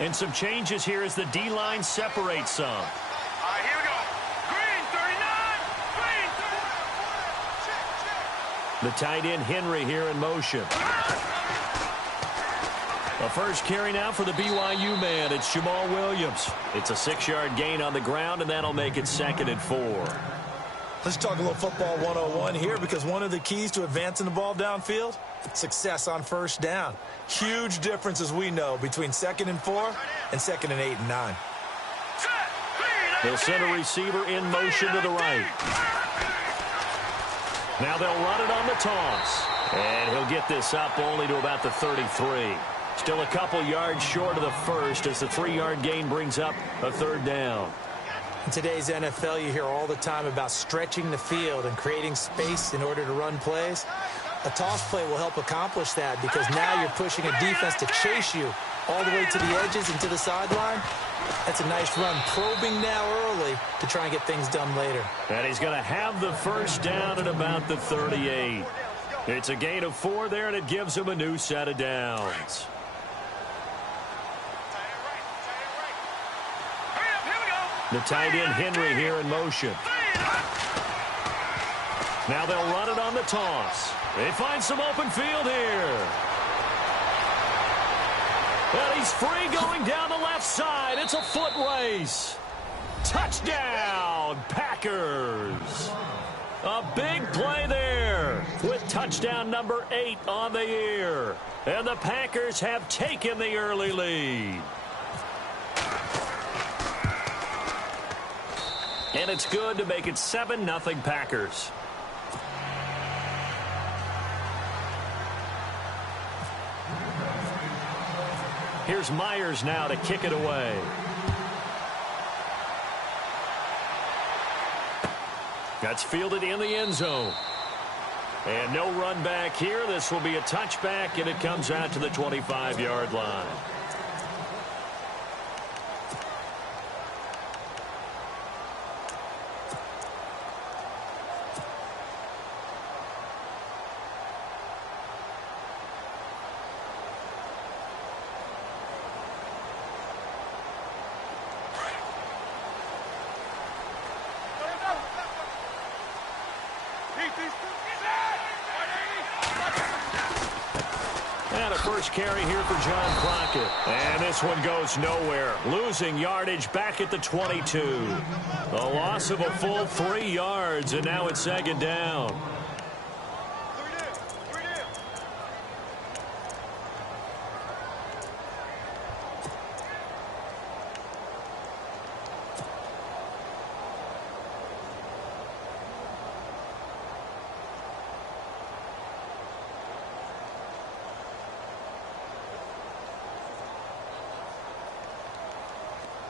And some changes here as the D-line separates some. All right, here we go. Green, 39. Green, 39. The tight end, Henry, here in motion. The first carry now for the BYU man. It's Jamal Williams. It's a 6-yard gain on the ground, and that'll make it 2nd and 4. Let's talk a little football 101 here, because one of the keys to advancing the ball downfield, success on first down. Huge difference, as we know, between 2nd and 4 and 2nd and 8 and 9. They'll send a receiver in motion to the right. Now they'll run it on the toss. And he'll get this up only to about the 33. Still a couple yards short of the first as the 3-yard gain brings up a 3rd down. In today's NFL, you hear all the time about stretching the field and creating space in order to run plays. A toss play will help accomplish that, because now you're pushing a defense to chase you all the way to the edges and to the sideline. That's a nice run, probing now early to try and get things done later. And he's going to have the first down at about the 38. It's a gain of 4 there, and it gives him a new set of downs. The tight end, Henry, here in motion. Now they'll run it on the toss. They find some open field here. And he's free going down the left side. It's a foot race. Touchdown, Packers. A big play there with touchdown number 8 on the year. And the Packers have taken the early lead. And it's good to make it 7-0 Packers. Here's Myers now to kick it away. That's fielded in the end zone. And no run back here. This will be a touchback, and it comes out to the 25-yard line. And a first carry here for John Crockett. And this one goes nowhere. Losing yardage back at the 22. A loss of a full 3 yards, and now it's second down.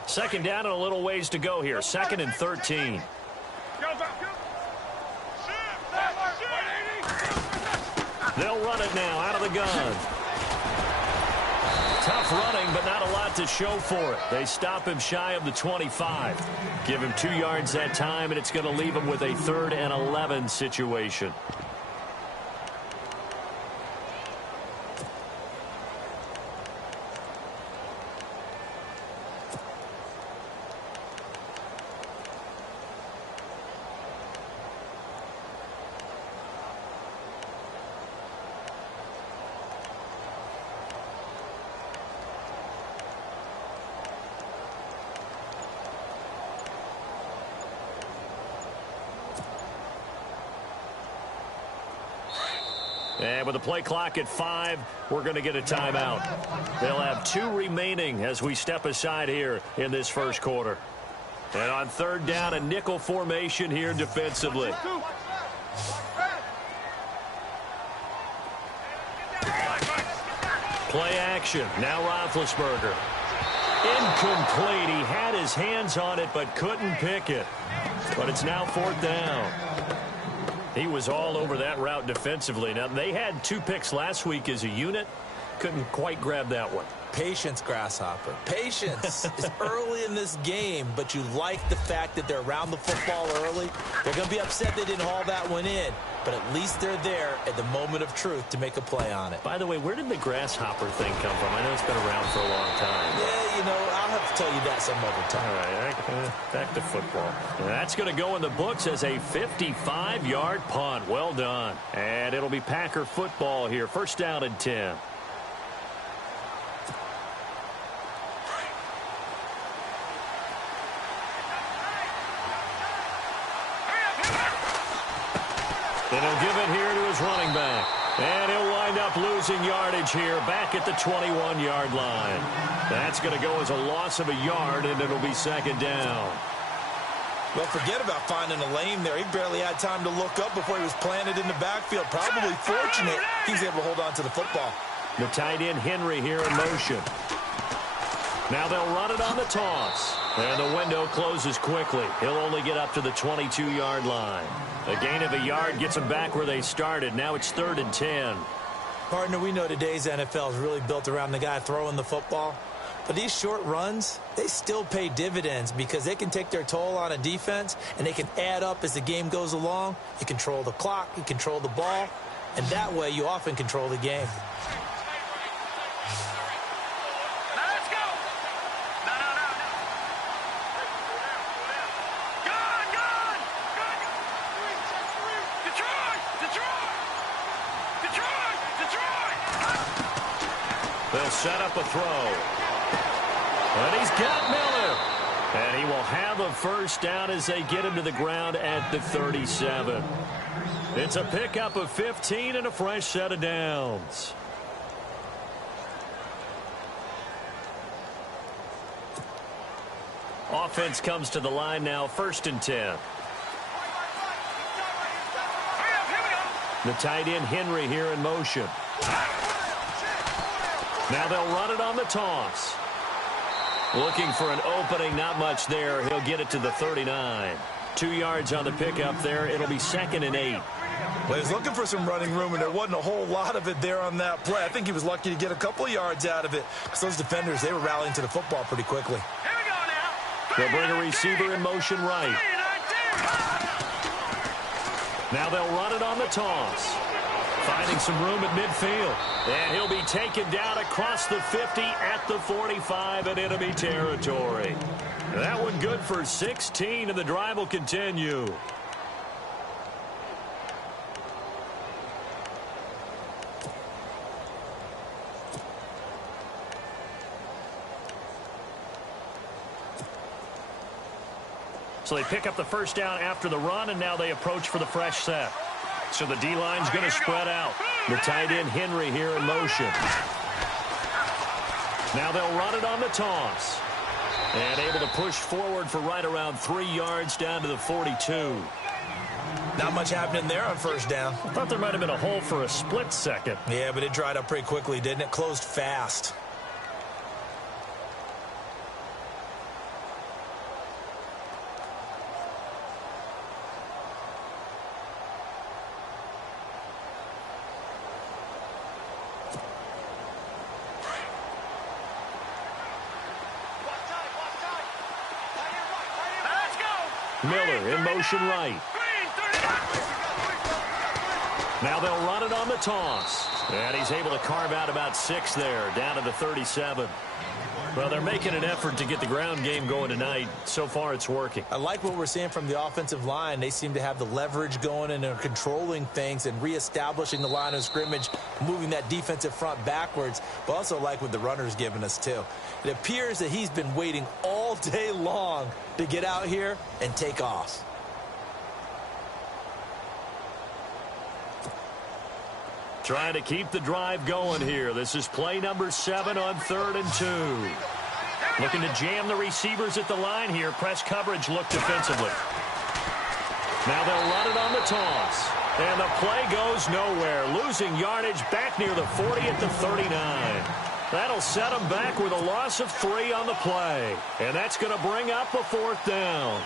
Second down and a little ways to go here. 2nd and 13. They'll run it now out of the gun. Tough running, but not a lot to show for it. They stop him shy of the 25. Give him 2 yards that time, and it's going to leave him with a 3rd and 11 situation. And with the play clock at 5, we're going to get a timeout. They'll have 2 remaining as we step aside here in this first quarter. And on 3rd down, a nickel formation here defensively. Play action. Now Roethlisberger. Incomplete. He had his hands on it but couldn't pick it. But it's now 4th down. He was all over that route defensively. Now, they had 2 picks last week as a unit. Couldn't quite grab that one. Patience, Grasshopper. Patience is early in this game, but you like the fact that they're around the football early. They're going to be upset they didn't haul that one in, but at least they're there at the moment of truth to make a play on it. By the way, where did the Grasshopper thing come from? I know it's been around for a long time. Yeah, you know, I'll have to tell you that some other time. All right, back to football. And that's going to go in the books as a 55-yard punt. Well done. And it'll be Packer football here. 1st down and 10. And he'll give it here to his running back. And he'll wind up losing yardage here back at the 21-yard line. That's going to go as a loss of a yard, and it'll be 2nd down. Well, forget about finding a lane there. He barely had time to look up before he was planted in the backfield. Probably fortunate he's able to hold on to the football. The tight end Henry here in motion. Now they'll run it on the toss. And the window closes quickly. He'll only get up to the 22-yard line. A gain of a yard gets them back where they started. Now it's 3rd and 10. Partner, we know today's NFL is really built around the guy throwing the football. But these short runs, they still pay dividends because they can take their toll on a defense and they can add up as the game goes along. You control the clock, you control the ball, and that way you often control the game. They'll set up a throw. And he's got Miller. And he will have a 1st down as they get him to the ground at the 37. It's a pickup of 15 and a fresh set of downs. Offense comes to the line now, 1st and 10. The tight end Henry here in motion. Now they'll run it on the toss. Looking for an opening, not much there. He'll get it to the 39. 2 yards on the pickup there. It'll be 2nd and 8. Well, he was looking for some running room, and there wasn't a whole lot of it there on that play. I think he was lucky to get a couple of yards out of it because those defenders, they were rallying to the football pretty quickly. Here we go now. They'll bring a receiver in motion right. Now they'll run it on the toss. Finding some room at midfield. And he'll be taken down across the 50 at the 45 in enemy territory. That one good for 16, and the drive will continue. So they pick up the first down after the run, and now they approach for the fresh set. So the D-line's going to spread out. The tight end, Henry, here in motion. Now they'll run it on the toss. And able to push forward for right around 3 yards down to the 42. Not much happening there on first down. I thought there might have been a hole for a split second. Yeah, but it dried up pretty quickly, didn't it? Closed fast. Miller in motion right. Now they'll run it on the toss. And he's able to carve out about 6 there, down to the 37. Well, they're making an effort to get the ground game going tonight. So far, it's working. I like what we're seeing from the offensive line. They seem to have the leverage going and are controlling things and reestablishing the line of scrimmage, moving that defensive front backwards. But also like what the runner's giving us, too. It appears that he's been waiting all day long to get out here and take off. Trying to keep the drive going here. This is play number 7 on 3rd and 2. Looking to jam the receivers at the line here. Press coverage look defensively. Now they'll run it on the toss. And the play goes nowhere. Losing yardage back near the 40 at the 39. That'll set them back with a loss of 3 on the play. And that's going to bring up a 4th down.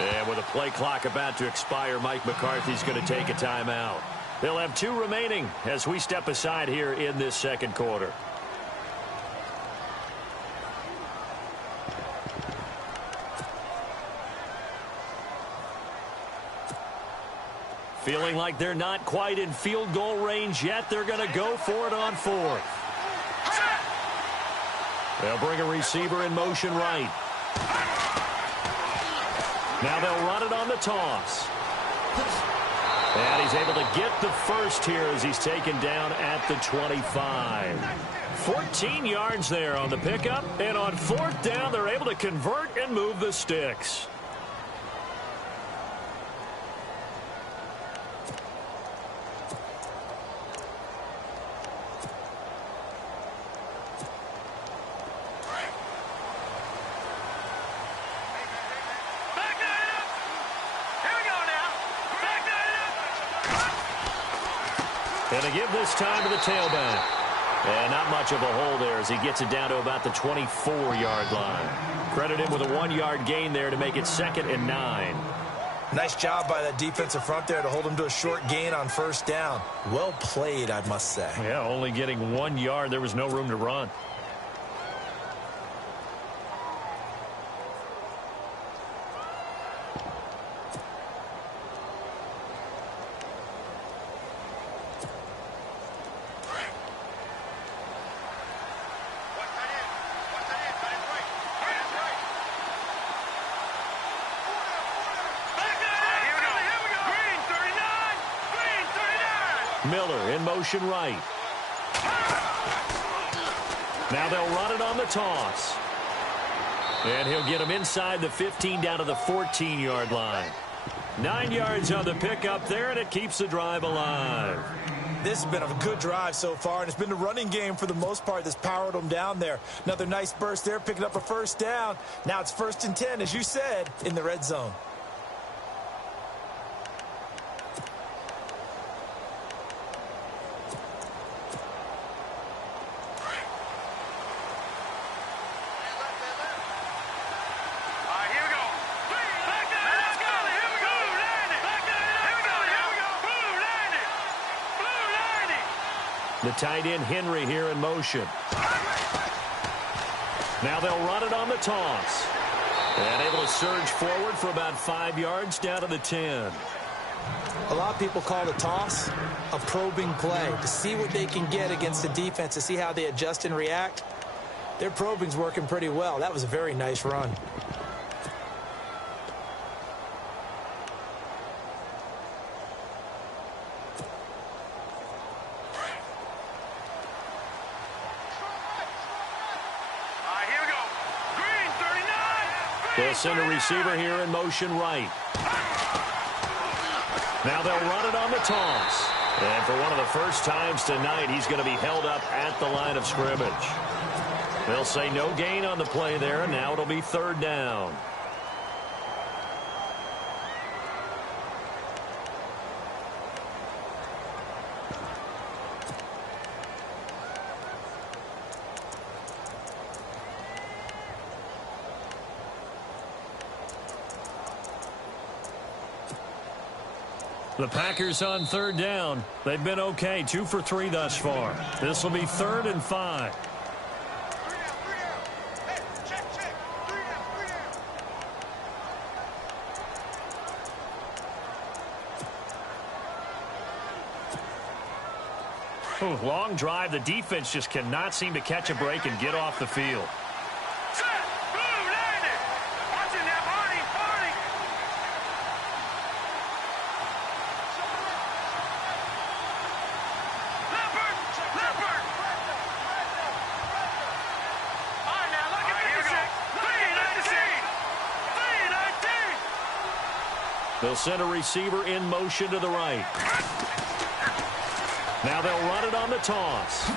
And with a play clock about to expire, Mike McCarthy's going to take a timeout. They'll have 2 remaining as we step aside here in this second quarter. Feeling like they're not quite in field goal range yet. They're going to go for it on 4th. They'll bring a receiver in motion right. Now they'll run it on the toss. And he's able to get the first here as he's taken down at the 25. 14 yards there on the pickup. And on 4th down, they're able to convert and move the sticks. And to give this time to the tailback. And not much of a hole there as he gets it down to about the 24-yard line. Credit him with a 1-yard gain there to make it 2nd and 9. Nice job by that defensive front there to hold him to a short gain on first down. Well played, I must say. Yeah, only getting 1 yard. There was no room to run. Miller in motion right. Now they'll run it on the toss. And he'll get him inside the 15 down to the 14-yard line. 9 yards on the pickup there, and it keeps the drive alive. This has been a good drive so far, and it's been the running game for the most part that's powered them down there. Another nice burst there, picking up a first down. Now it's 1st and 10, as you said, in the red zone. The tight end, Henry, here in motion. Now they'll run it on the toss. And able to surge forward for about 5 yards down to the 10. A lot of people call the toss a probing play to see what they can get against the defense, to see how they adjust and react. Their probing's working pretty well. That was a very nice run. Here we go. Green, 39. They'll send a receiver here in motion right. Now they'll run it on the toss. And for one of the first times tonight, he's going to be held up at the line of scrimmage. They'll say no gain on the play there, and now it'll be 3rd down. The Packers on 3rd down. They've been okay, 2 for 3 thus far. This will be 3rd and 5. Ooh, long drive. The defense just cannot seem to catch a break and get off the field. They'll send a receiver in motion to the right. Now they'll run it on the toss.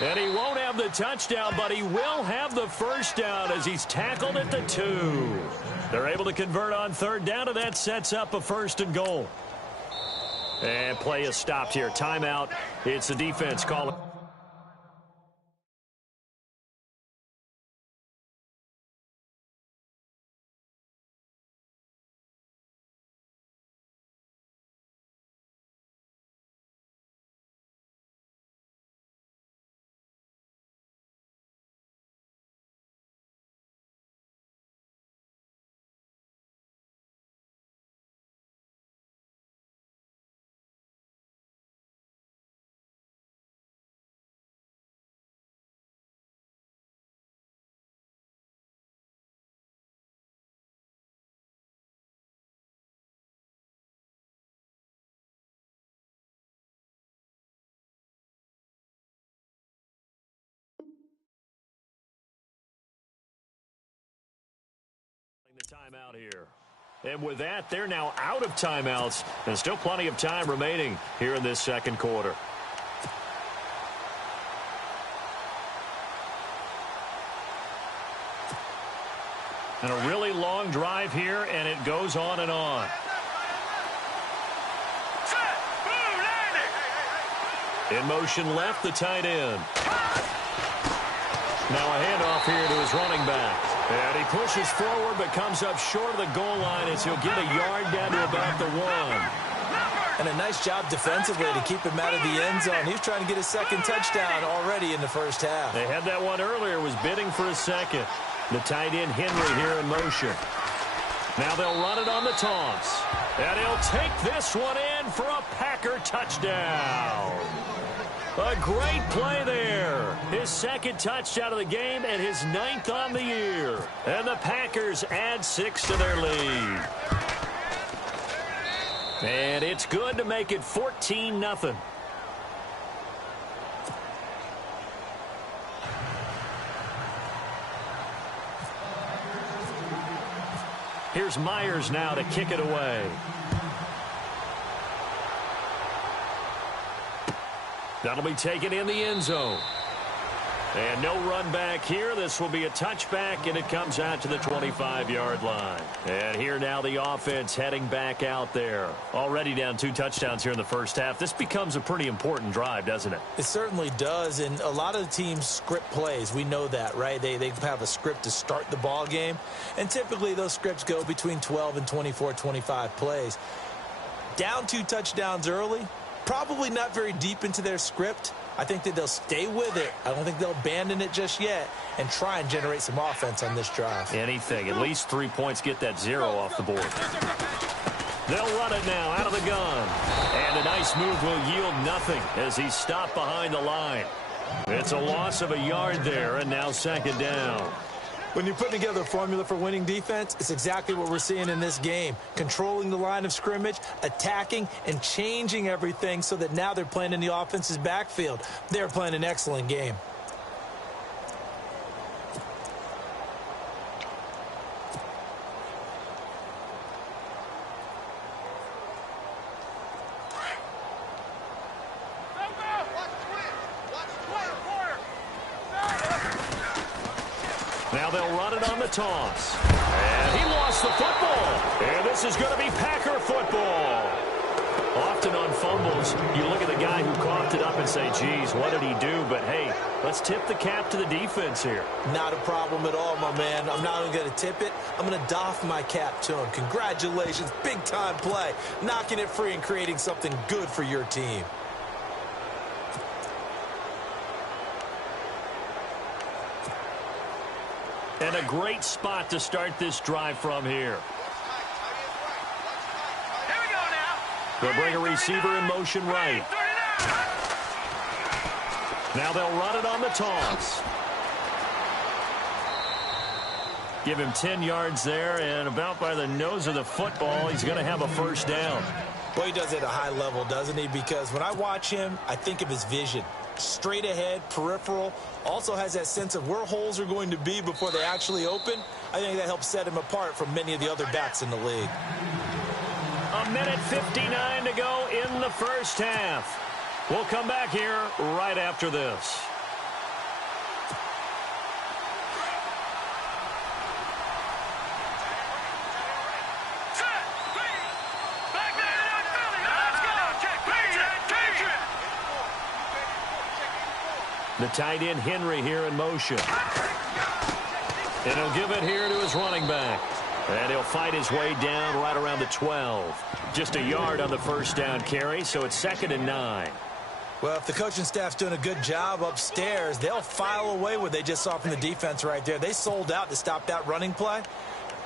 And he won't have the touchdown, but he will have the first down as he's tackled at the 2. They're able to convert on 3rd down, and that sets up a 1st and goal. And play is stopped here. Timeout. It's the defense calling. The timeout here. And with that, they're now out of timeouts, and still plenty of time remaining here in this 2nd quarter. And a really long drive here, and it goes on and on. In motion left, the tight end. Now a handoff here to his running back. And he pushes forward but comes up short of the goal line as he'll get a yard down to about the 1. And a nice job defensively to keep him out of the end zone. He was trying to get his 2nd touchdown already in the 1st half. They had that one earlier, was bidding for a 2nd. The tight end Henry here in motion. Now they'll run it on the toss. And he'll take this one in for a Packer touchdown. A great play there. His 2nd touchdown of the game and his 9th on the year. And the Packers add 6 to their lead. And it's good to make it 14-0. Here's Myers now to kick it away. That'll be taken in the end zone. And no run back here. This will be a touchback, and it comes out to the 25-yard line. And here now the offense heading back out there. Already down 2 touchdowns here in the 1st half. This becomes a pretty important drive, doesn't it? It certainly does, and a lot of the teams script plays. We know that, right? They have a script to start the ball game, and typically those scripts go between 12 and 24, 25 plays. Down 2 touchdowns early, probably not very deep into their script. I think that they'll stay with it. I don't think they'll abandon it just yet and try and generate some offense on this drive. Anything. At least 3 points get that 0 off the board. They'll run it now out of the gun. And a nice move will yield nothing as he's stopped behind the line. It's a loss of a yard there, and now 2nd down. When you put together a formula for winning defense, it's exactly what we're seeing in this game. Controlling the line of scrimmage, attacking, and changing everything so that now they're playing in the offense's backfield. They're playing an excellent game. Now they'll run it on the toss. And he lost the football. And this is going to be Packer football. Often on fumbles, you look at the guy who coughed it up and say, geez, what did he do? But, hey, let's tip the cap to the defense here. Not a problem at all, my man. I'm not only going to tip it, I'm going to doff my cap to him. Congratulations, big-time play. Knocking it free and creating something good for your team. And a great spot to start this drive from here. Here we go now. They'll bring a receiver in motion right. 39. Now they'll run it on the toss. Give him 10 yards there, and about by the nose of the football, he's going to have a 1st down. Well, he does it at a high level, doesn't he? Because when I watch him, I think of his vision. Straight ahead, peripheral, also has that sense of where holes are going to be before they actually open. I think that helps set him apart from many of the other backs in the league. 1:59 to go in the 1st half. We'll come back here right after this. The tight end, Henry, here in motion. And he'll give it here to his running back. And he'll fight his way down right around the 12. Just a yard on the 1st down carry, so it's 2nd and 9. Well, if the coaching staff's doing a good job upstairs, they'll file away what they just saw from the defense right there. They sold out to stop that running play.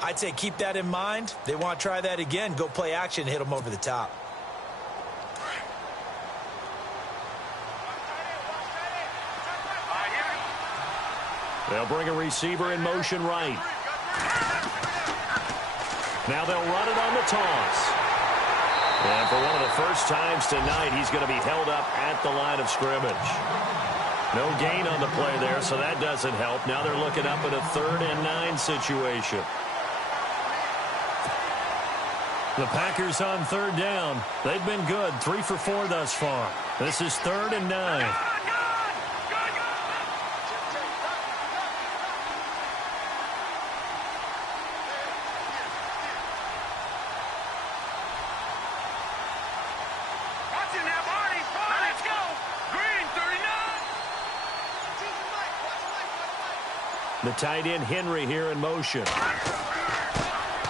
I'd say keep that in mind. They want to try that again. Go play action and hit them over the top. They'll bring a receiver in motion right. Now they'll run it on the toss. And for one of the first times tonight, he's going to be held up at the line of scrimmage. No gain on the play there, so that doesn't help. Now they're looking up at a 3rd and 9 situation. The Packers on 3rd down. They've been good, 3 for 4 thus far. This is 3rd and 9. The tight end, Henry, here in motion.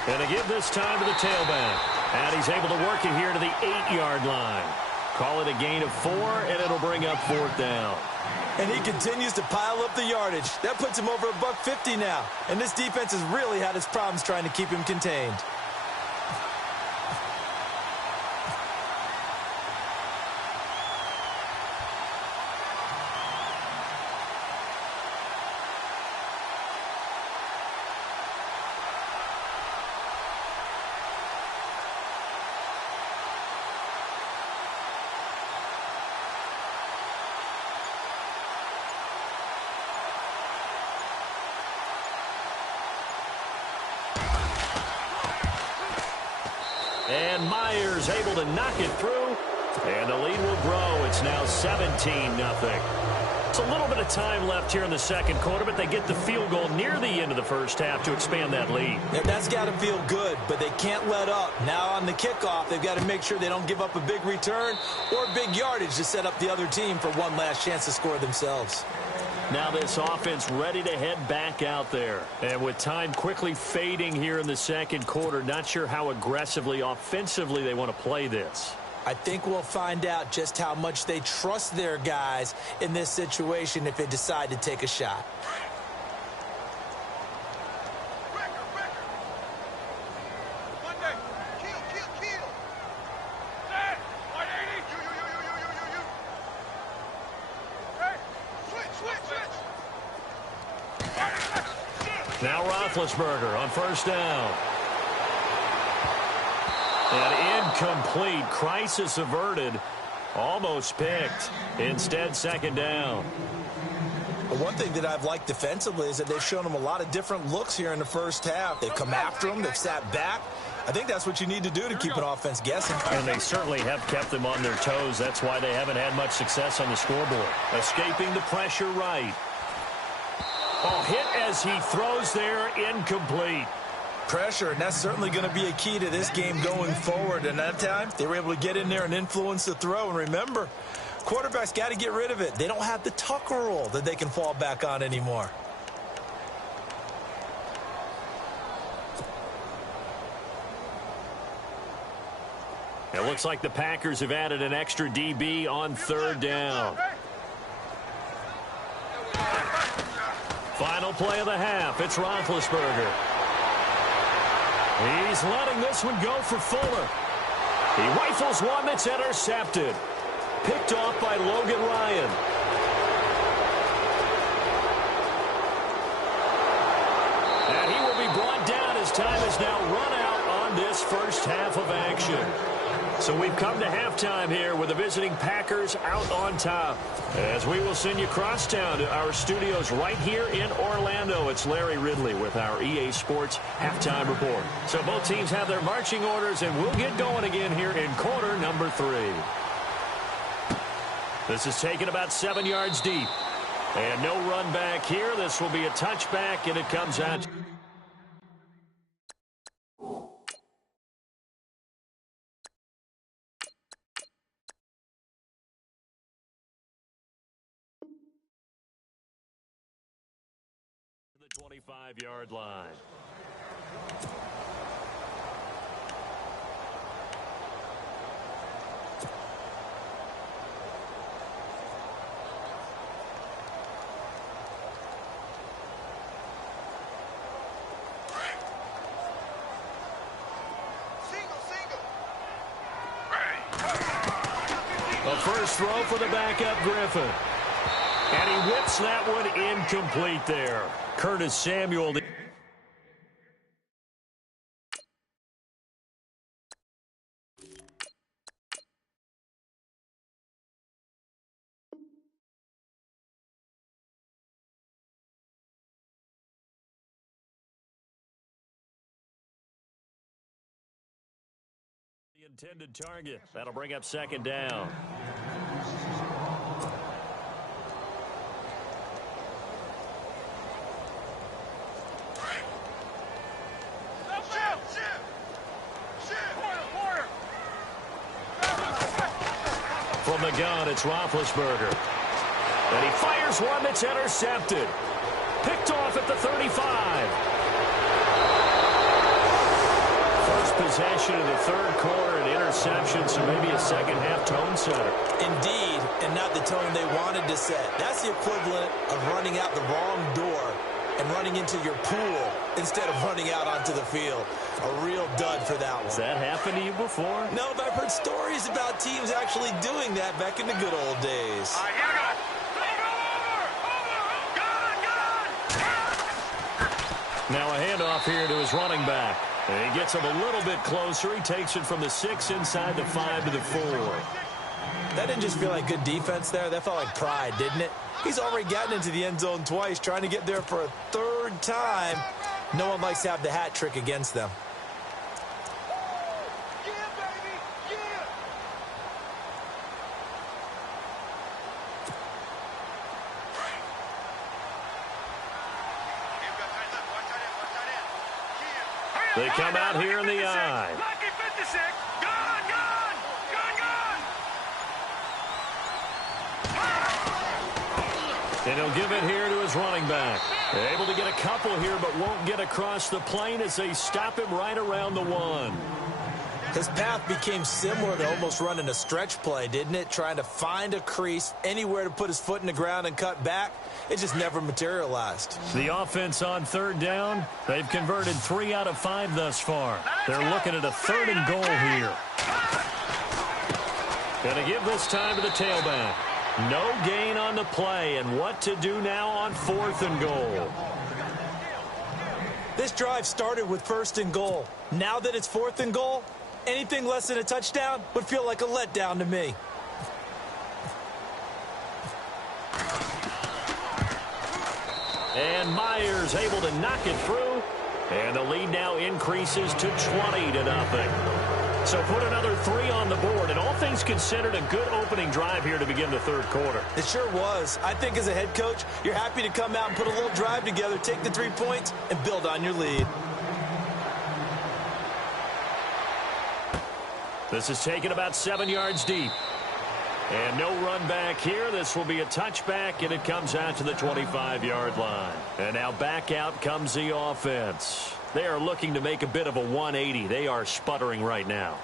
And to give this time to the tailback. And he's able to work it here to the 8-yard line. Call it a gain of 4, and it'll bring up 4th down. And he continues to pile up the yardage. That puts him over $150 now. And this defense has really had its problems trying to keep him contained. And Myers able to knock it through. And the lead will grow. It's now 17-0. It's a little bit of time left here in the 2nd quarter, but they get the field goal near the end of the 1st half to expand that lead. Yeah, that's got to feel good, but they can't let up. Now on the kickoff, they've got to make sure they don't give up a big return or big yardage to set up the other team for one last chance to score themselves. Now this offense ready to head back out there. And with time quickly fading here in the 2nd quarter, not sure how aggressively, offensively they want to play this. I think we'll find out just how much they trust their guys in this situation if they decide to take a shot. Now Roethlisberger on first down. An incomplete. Crisis averted. Almost picked. Instead, second down. One thing that I've liked defensively is that they've shown them a lot of different looks here in the first half. They've come after them. They've sat back. I think that's what you need to do to keep an offense guessing. And they certainly have kept them on their toes. That's why they haven't had much success on the scoreboard. Escaping the pressure right. Oh, hit as he throws there, incomplete. Pressure, and that's certainly going to be a key to this game going forward. And that time, they were able to get in there and influence the throw. And remember, quarterbacks got to get rid of it. They don't have the Tucker rule that they can fall back on anymore. It looks like the Packers have added an extra DB on third down. Final play of the half. It's Roethlisberger. He's letting this one go for Fuller. He rifles one that's intercepted. Picked off by Logan Ryan. And he will be brought down as time is now run out on this first half of action. So we've come to halftime here with the visiting Packers out on top. As we will send you crosstown to our studios right here in Orlando. It's Larry Ridley with our EA Sports halftime report. So both teams have their marching orders, and we'll get going again here in quarter number 3. This is taken about 7 yards deep. And no run back here. This will be a touchback, and it comes out. The 25-yard line. A first throw for the backup Griffin. And he whips that one incomplete there. Curtis Samuel. The intended target. That'll bring up second down. From the gun, it's Roethlisberger. And he fires one that's intercepted. Picked off at the 35. First possession of the third quarter, an interception, so maybe a second-half tone setter. Indeed, and not the tone they wanted to set. That's the equivalent of running out the wrong door and running into your pool instead of running out onto the field. A real dud for that one. Has that happened to you before? No, but I've heard stories about teams actually doing that back in the good old days. All right, here we go. Now a handoff here to his running back. And he gets him a little bit closer. He takes it from the 6 inside the 5 to the 4. That didn't just feel like good defense there. That felt like pride, didn't it? He's already gotten into the end zone twice, trying to get there for a third time. No one likes to have the hat trick against them. They come out here in the eye. And he'll give it here to his running back. They're able to get a couple here, but won't get across the plane as they stop him right around the 1. His path became similar to almost running a stretch play, didn't it? Trying to find a crease, anywhere to put his foot in the ground and cut back. It just never materialized. The offense on third down, they've converted 3 out of 5 thus far. They're looking at a 3rd and goal here. Going to give this time to the tailback. No gain on the play, and what to do now on 4th and goal. This drive started with 1st and goal. Now that it's 4th and goal, anything less than a touchdown would feel like a letdown to me. And Myers able to knock it through. And the lead now increases to 20-0. So put another 3 on the board. And all things considered, a good opening drive here to begin the 3rd quarter. It sure was. I think as a head coach, you're happy to come out and put a little drive together, take the 3 points, and build on your lead. This is taken about 7 yards deep. And no run back here. This will be a touchback, and it comes out to the 25-yard line. And now back out comes the offense. They are looking to make a bit of a 180. They are sputtering right now.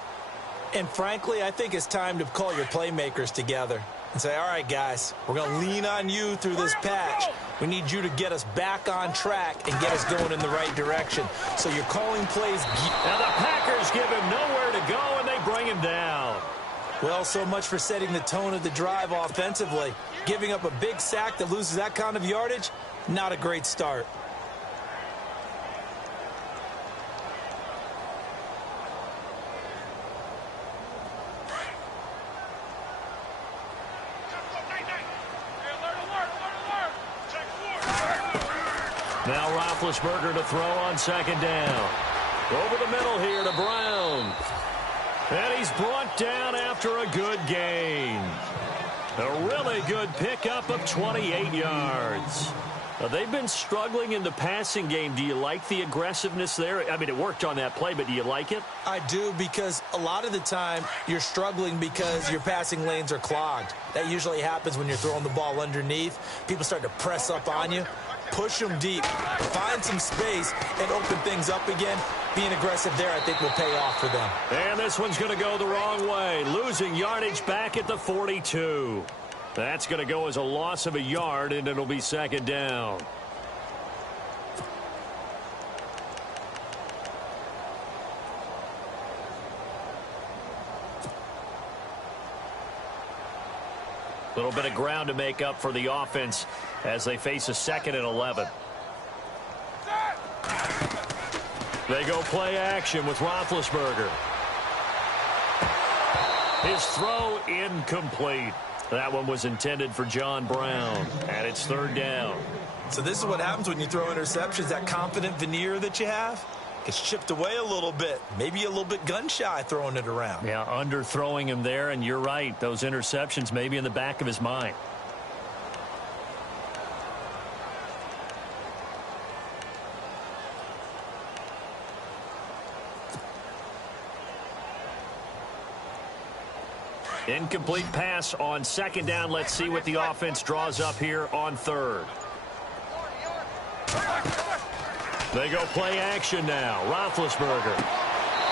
And frankly, I think it's time to call your playmakers together and say, all right, guys, we're going to lean on you through this patch. We need you to get us back on track and get us going in the right direction. So you're calling plays. Now the Packers give him nowhere to go, and they bring him down. Well, so much for setting the tone of the drive offensively. Giving up a big sack that loses that kind of yardage, not a great start. Now Roethlisberger to throw on 2nd down. Over the middle here to Brown. And he's brought down after a good gain. A really good pickup of 28 yards. They've been struggling in the passing game. Do you like the aggressiveness there? I mean, it worked on that play, but do you like it? I do, because a lot of the time you're struggling because your passing lanes are clogged. That usually happens when you're throwing the ball underneath. People start to press up on you. Push them deep, find some space, and open things up again. Being aggressive there, I think, will pay off for them. And this one's going to go the wrong way, losing yardage back at the 42. That's going to go as a loss of a yard, and it'll be 2nd down. A little bit of ground to make up for the offense as they face a 2nd and 11. They go play action with Roethlisberger. His throw incomplete. That one was intended for John Brown, and it's 3rd down. So this is what happens when you throw interceptions. That confident veneer that you have gets chipped away a little bit. Maybe a little bit gun-shy throwing it around. Yeah, underthrowing him there, and you're right. Those interceptions may be in the back of his mind. Incomplete pass on 2nd down. Let's see what the offense draws up here on 3rd. They go play action now. Roethlisberger.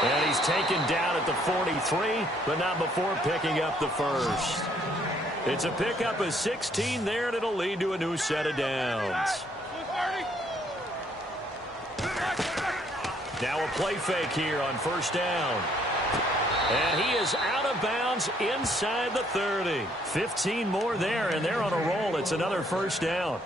And he's taken down at the 43, but not before picking up the 1st. It's a pickup of 16 there, and it'll lead to a new set of downs. Now a play fake here on 1st down. And he is out of bounds inside the 30. 15 more there, and they're on a roll. It's another 1st down.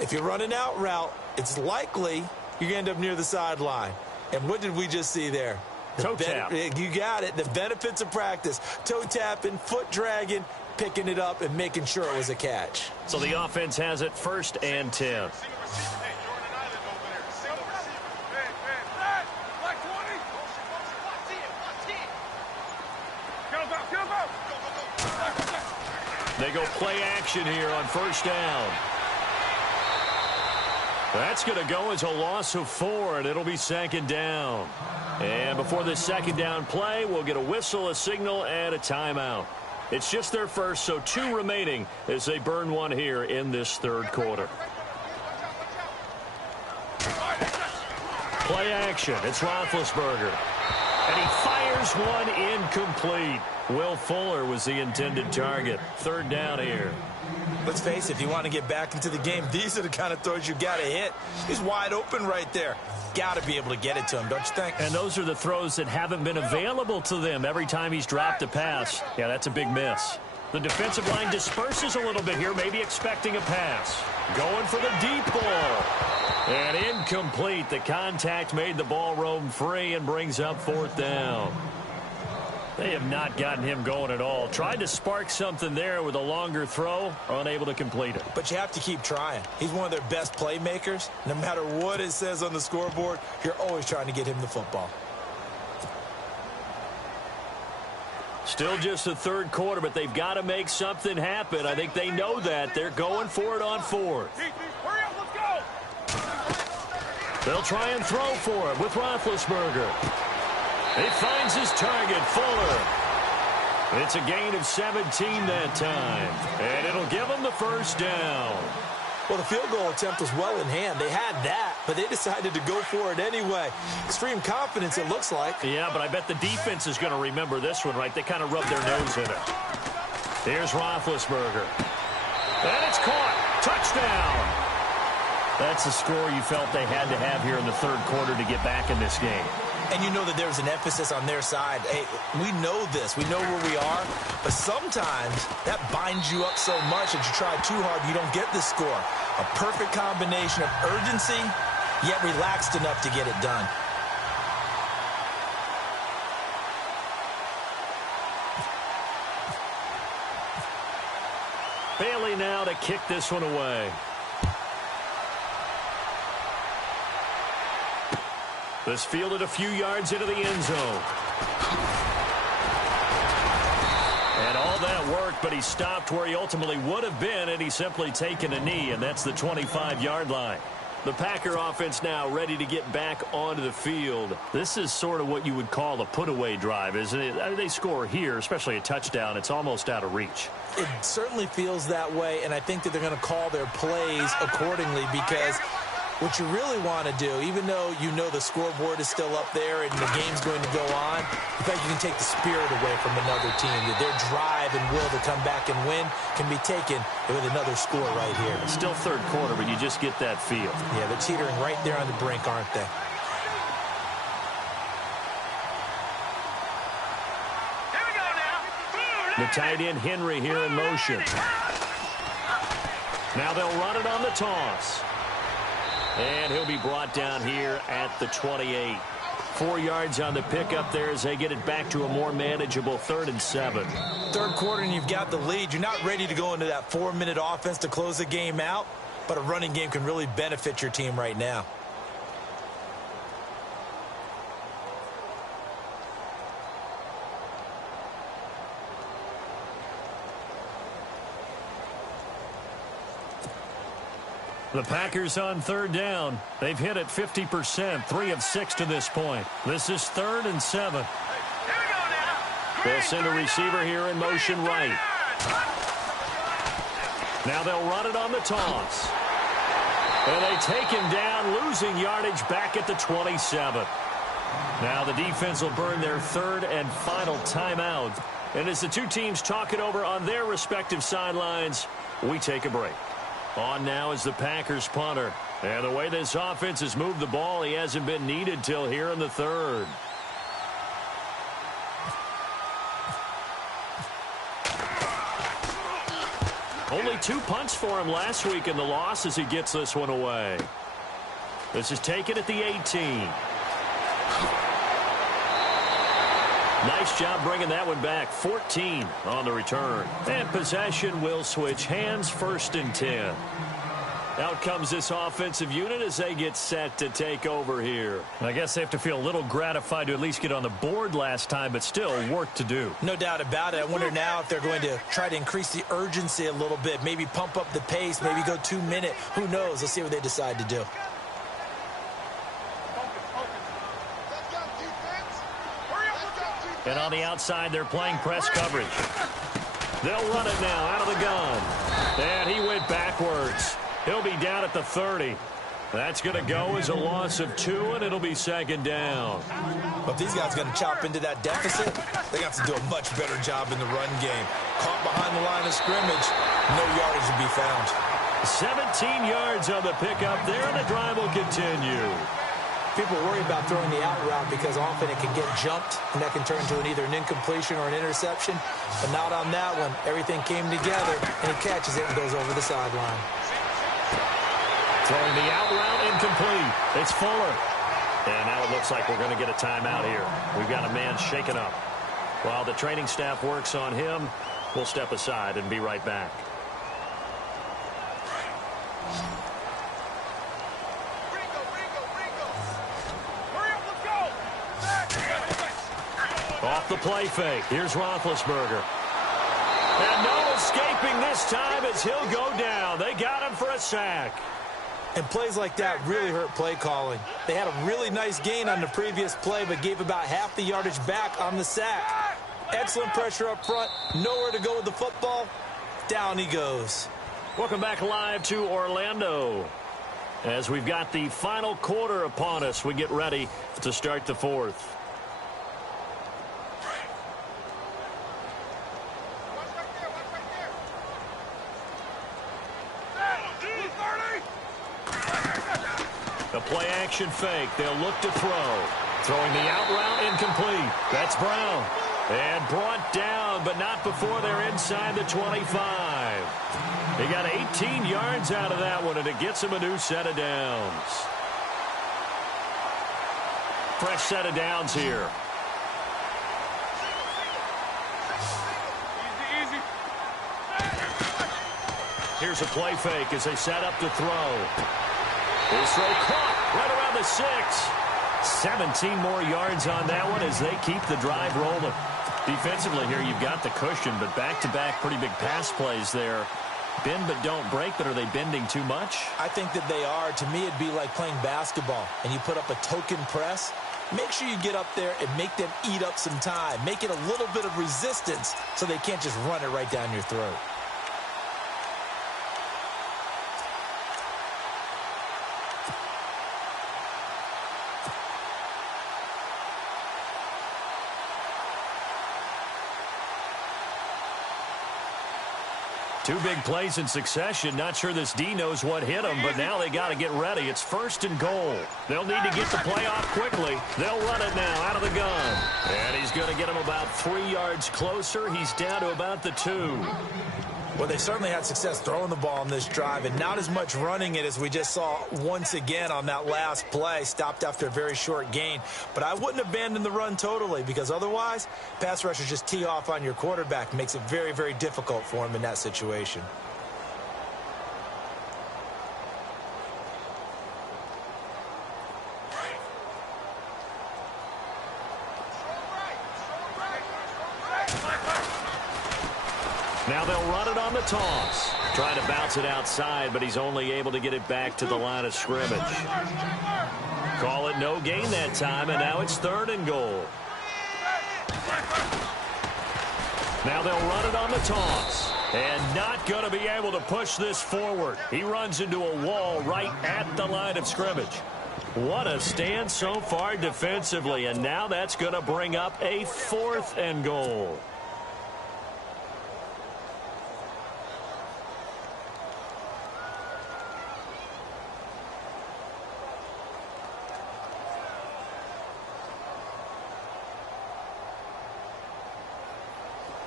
If you run an out route, it's likely you're going to end up near the sideline. And what did we just see there? Toe tap. You got it. The benefits of practice. Toe tapping, foot dragging, picking it up, and making sure it was a catch. So the offense has it 1st and 10. They go play action here on 1st down. That's going to go as a loss of 4, and it'll be 2nd down. And before this 2nd down play, we'll get a whistle, a signal, and a timeout. It's just their first, so 2 remaining as they burn one here in this 3rd quarter. Play action. It's Roethlisberger. And he fires Here's one incomplete. Will Fuller was the intended target. Third down here. Let's face it, if you want to get back into the game, these are the kind of throws you got to hit. He's wide open right there. Got to be able to get it to him, don't you think? And those are the throws that haven't been available to them every time he's dropped a pass. Yeah, that's a big miss. The defensive line disperses a little bit here, maybe expecting a pass. Going for the deep ball. And incomplete. The contact made the ball roam free and brings up fourth down. They have not gotten him going at all. Tried to spark something there with a longer throw, unable to complete it. But you have to keep trying. He's one of their best playmakers. No matter what it says on the scoreboard, you're always trying to get him the football. Still just the third quarter, but they've got to make something happen. I think they know that. They're going for it on fourth. Hurry up, let's go. They'll try and throw for it with Roethlisberger. He finds his target, Fuller. It's a gain of 17 that time, and it'll give them the first down. Well, the field goal attempt was well in hand. They had that, but they decided to go for it anyway. Extreme confidence, it looks like. Yeah, but I bet the defense is going to remember this one, right? They kind of rubbed their nose in it. Here's Roethlisberger. And it's caught. Touchdown. That's the score you felt they had to have here in the third quarter to get back in this game. And you know that there's an emphasis on their side. Hey, we know this. We know where we are. But sometimes that binds you up so much that you try too hard, you don't get the score. A perfect combination of urgency, yet relaxed enough to get it done. Bailey now to kick this one away. This fielded a few yards into the end zone. And all that worked, but he stopped where he ultimately would have been, and he's simply taken a knee, and that's the 25-yard line. The Packer offense now ready to get back onto the field. This is sort of what you would call a put-away drive, isn't it? They score here, especially a touchdown. It's almost out of reach. It certainly feels that way, and I think that they're going to call their plays accordingly because what you really want to do, even though you know the scoreboard is still up there and the game's going to go on, in fact, you can take the spirit away from another team. That their drive and will to come back and win can be taken with another score right here. It's still third quarter, but you just get that feel. Yeah, they're teetering right there on the brink, aren't they? Here we go now. The tight end, Henry, here in motion. Now they'll run it on the toss. And he'll be brought down here at the 28. 4 yards on the pickup there as they get it back to a more manageable 3rd and 7. Third quarter and you've got the lead. You're not ready to go into that 4-minute offense to close the game out, but a running game can really benefit your team right now. The Packers on third down. They've hit it 50%, 3 of 6 to this point. This is 3rd and 7. Here we go now. They'll send a receiver here in motion right. Now they'll run it on the toss. And they take him down, losing yardage back at the 27. Now the defense will burn their 3rd and final timeout. And as the two teams talk it over on their respective sidelines, we take a break. On now is the Packers punter. And the way this offense has moved the ball, he hasn't been needed till here in the 3rd. Only 2 punts for him last week in the loss as he gets this one away. This is taken at the 18. Nice job bringing that one back. 14 on the return. And possession will switch hands, 1st and 10. Out comes this offensive unit as they get set to take over here. I guess they have to feel a little gratified to at least get on the board last time, but still work to do. No doubt about it. I wonder now if they're going to try to increase the urgency a little bit, maybe pump up the pace, maybe go 2-minute. Who knows? Let's see what they decide to do. And on the outside, they're playing press coverage. They'll run it now out of the gun. And he went backwards. He'll be down at the 30. That's going to go as a loss of 2, and it'll be second down. But if these guys are going to chop into that deficit, they got to do a much better job in the run game. Caught behind the line of scrimmage, no yardage to be found. 17 yards on the pickup there, and the drive will continue. People worry about throwing the out route because often it can get jumped, and that can turn into either an incompletion or an interception. But not on that one. Everything came together, and he catches it and goes over the sideline. Throwing the out route incomplete. It's Fuller. And now it looks like we're going to get a timeout here. We've got a man shaken up. While the training staff works on him, we'll step aside and be right back. Off the play fake. Here's Roethlisberger. And no escaping this time as he'll go down. They got him for a sack. And plays like that really hurt play calling. They had a really nice gain on the previous play, but gave about half the yardage back on the sack. Excellent pressure up front. Nowhere to go with the football. Down he goes. Welcome back live to Orlando. As we've got the final quarter upon us, we get ready to start the fourth. The play action fake. They'll look to throw. Throwing the out route incomplete. That's Brown. And brought down, but not before they're inside the 25. They got 18 yards out of that one, and it gets them a new set of downs. Fresh set of downs here. Here's a play fake as they set up to throw. His throw caught right around the 6. 17 more yards on that one as they keep the drive rolling. Defensively here, you've got the cushion, but back-to-back pretty big pass plays there. Bend but don't break, but are they bending too much? I think that they are. To me, it'd be like playing basketball, and you put up a token press. Make sure you get up there and make them eat up some time. Make it a little bit of resistance so they can't just run it right down your throat. Two big plays in succession. Not sure this D knows what hit him, but now they got to get ready. It's 1st and goal. They'll need to get the play off quickly. They'll run it now out of the gun. And he's going to get him about 3 yards closer. He's down to about the 2. Well, they certainly had success throwing the ball on this drive, and not as much running it as we just saw once again on that last play. Stopped after a very short gain. But I wouldn't abandon the run totally, because otherwise, pass rushers just tee off on your quarterback. Makes it very, very difficult for him in that situation. Now they'll run it on the toss. Trying to bounce it outside, but he's only able to get it back to the line of scrimmage. Call it no gain that time, and now it's 3rd and goal. Now they'll run it on the toss. And not going to be able to push this forward. He runs into a wall right at the line of scrimmage. What a stand so far defensively, and now that's going to bring up a 4th and goal.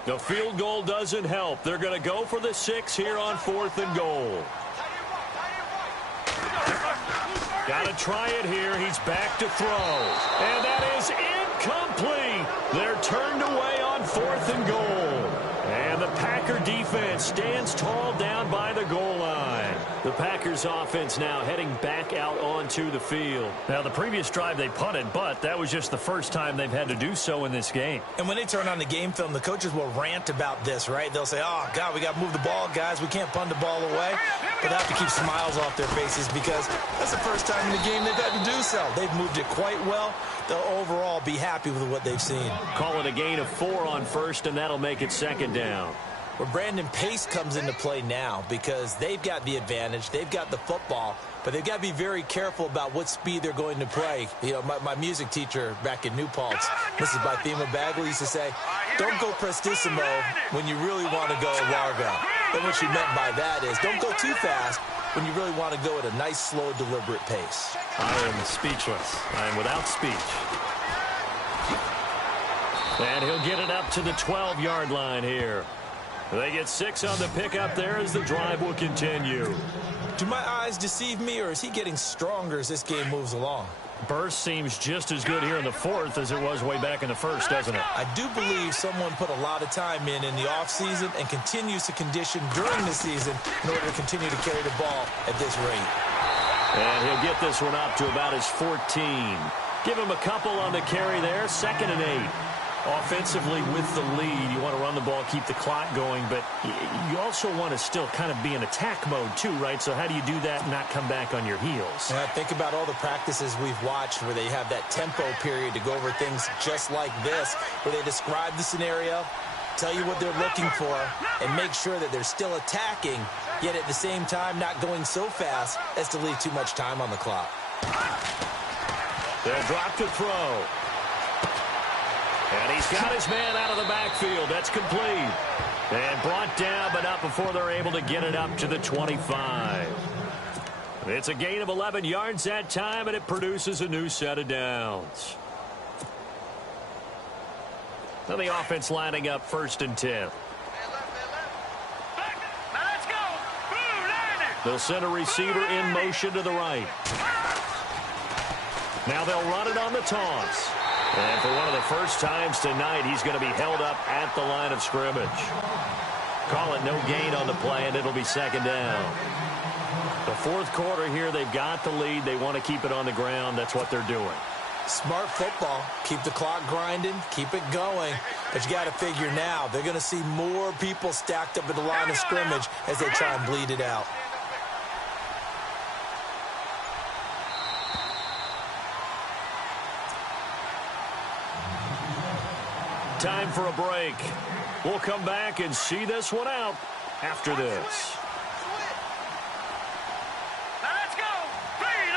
The field goal doesn't help. They're going to go for the 6 here on 4th and goal. Got to try it here. He's back to throw. And that is incomplete. They're turned away on 4th and goal. And the Packer defense stands tall down by the goal line. The Packers offense now heading back out onto the field. Now, the previous drive they punted, but that was just the first time they've had to do so in this game. And when they turn on the game film, the coaches will rant about this, right? They'll say, oh, God, we got to move the ball, guys. We can't punt the ball away. But they have to keep smiles off their faces because that's the first time in the game they've had to do so. They've moved it quite well. They'll overall be happy with what they've seen. Call it a gain of 4 on 1st, and that'll make it 2nd down. where Brandon Pace comes into play now because they've got the advantage. They've got the football, but they've got to be very careful about what speed they're going to play. You know, my music teacher back in New Paltz, Mrs. Bythema Bagley, used to say, don't go prestissimo when you really want to go largo. And what she meant by that is don't go too fast when you really want to go at a nice, slow, deliberate pace. I am speechless. I am without speech. And he'll get it up to the 12-yard line here. They get 6 on the pickup there as the drive will continue. Do my eyes deceive me, or is he getting stronger as this game moves along? Burst seems just as good here in the fourth as it was way back in the first, doesn't it? I do believe someone put a lot of time in the offseason and continues to condition during the season in order to continue to carry the ball at this rate. And he'll get this one up to about his 14. Give him a couple on the carry there, 2nd and 8. Offensively with the lead, you want to run the ball, keep the clock going, but you also want to still kind of be in attack mode too, right? So how do you do that and not come back on your heels? Think about all the practices we've watched where they have that tempo period to go over things just like this, where they describe the scenario, tell you what they're looking for, and make sure that they're still attacking, yet at the same time not going so fast as to leave too much time on the clock. They'll drop to throw. And he's got his man out of the backfield. That's complete. And brought down, but not before they're able to get it up to the 25. It's a gain of 11 yards that time, and it produces a new set of downs. Now the offense lining up 1st and 10. They'll send a receiver in motion to the right. Now they'll run it on the toss. And for one of the first times tonight, he's going to be held up at the line of scrimmage. Call it no gain on the play, and it'll be 2nd down. The 4th quarter here, they've got the lead. They want to keep it on the ground. That's what they're doing. Smart football. Keep the clock grinding. Keep it going. But you got to figure now, they're going to see more people stacked up at the line of scrimmage as they try and bleed it out. Time for a break. We'll come back and see this one out after this.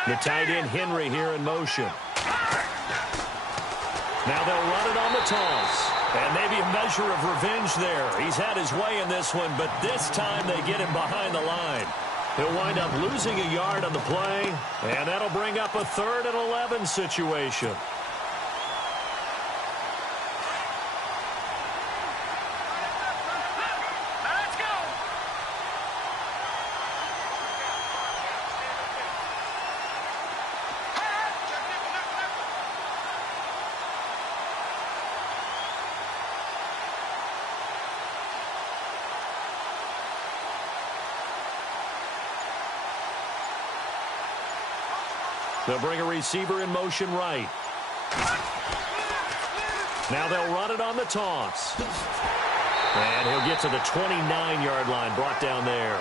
The tight end Henry here in motion. Now they'll run it on the toss. And maybe a measure of revenge there. He's had his way in this one, but this time they get him behind the line. He'll wind up losing a yard on the play, and that'll bring up a 3rd and 11 situation. They'll bring a receiver in motion right. Now they'll run it on the toss. And he'll get to the 29-yard line, brought down there.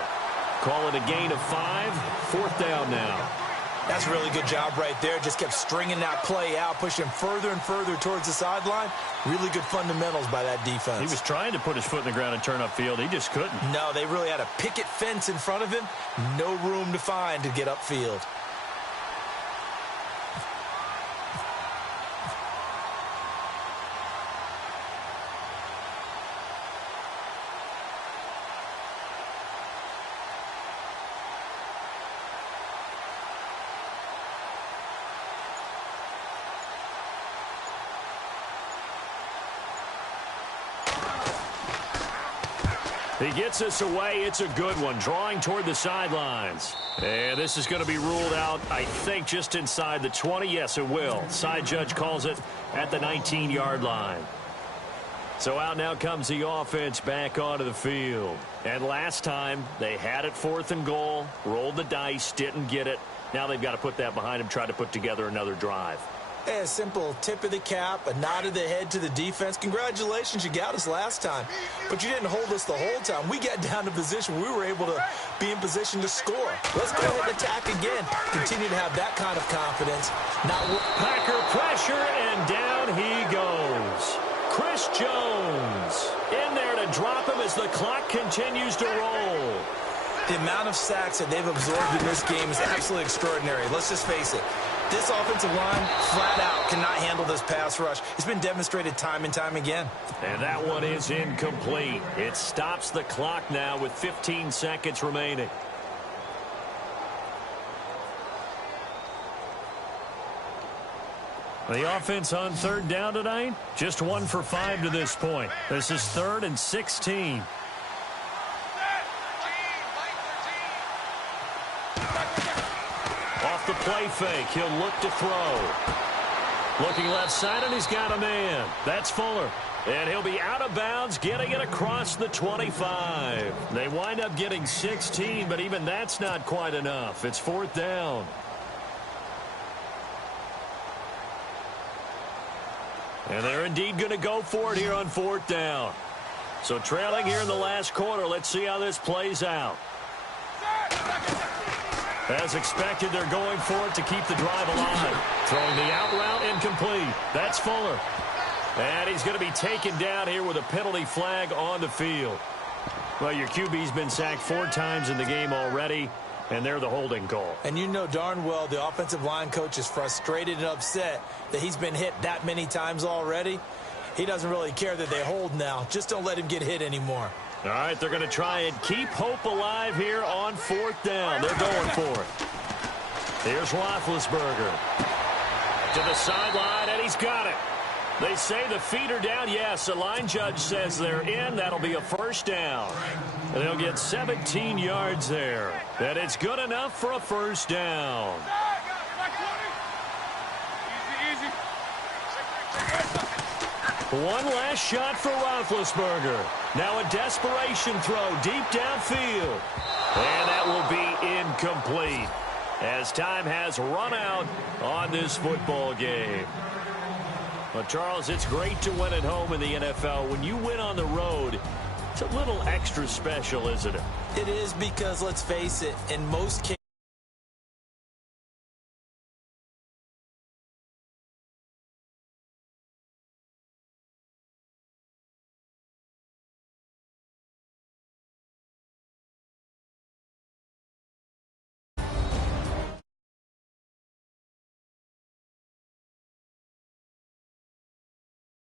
Call it a gain of 5, 4th down now. That's a really good job right there. Just kept stringing that play out, pushing further and further towards the sideline. Really good fundamentals by that defense. He was trying to put his foot in the ground and turn upfield. He just couldn't. No, they really had a picket fence in front of him. No room to find to get upfield. He gets this away. It's a good one, drawing toward the sidelines. And this is going to be ruled out, I think, just inside the 20. Yes, it will. Side judge calls it at the 19-yard line. So out now comes the offense back onto the field. And last time, they had it 4th and goal, rolled the dice, didn't get it. Now they've got to put that behind them, try to put together another drive. A simple tip of the cap, a nod of the head to the defense. Congratulations, you got us last time. But you didn't hold us the whole time. We got down to position. We were able to be in position to score. Let's go ahead and attack again. Continue to have that kind of confidence. Packer pressure, and down he goes. Chris Jones in there to drop him as the clock continues to roll. The amount of sacks that they've absorbed in this game is absolutely extraordinary. Let's just face it. This offensive line, flat out, cannot handle this pass rush. It's been demonstrated time and time again. And that one is incomplete. It stops the clock now with 15 seconds remaining. The offense on third down tonight, just 1 for 5 to this point. This is 3rd and 16. Off the play fake, he'll look to throw. Looking left side, and he's got a man. That's Fuller. And he'll be out of bounds, getting it across the 25. They wind up getting 16, but even that's not quite enough. It's 4th down. And they're indeed going to go for it here on 4th down. So trailing here in the last quarter, let's see how this plays out. As expected, they're going for it to keep the drive alive. Throwing the out route incomplete. That's Fuller. And he's going to be taken down here with a penalty flag on the field. Well, your QB's been sacked 4 times in the game already, and they're the holding call. And you know darn well the offensive line coach is frustrated and upset that he's been hit that many times already. He doesn't really care that they hold now. Just don't let him get hit anymore. All right, they're going to try and keep hope alive here on 4th down. They're going for it. Here's Roethlisberger. To the sideline, and he's got it. They say the feet are down. Yes, the line judge says they're in. That'll be a 1st down. And they'll get 17 yards there. And it's good enough for a 1st down. One last shot for Roethlisberger. Now a desperation throw deep downfield. And that will be incomplete as time has run out on this football game. Well, Charles, it's great to win at home in the NFL. When you win on the road, it's a little extra special, isn't it? It is because, let's face it, in most cases,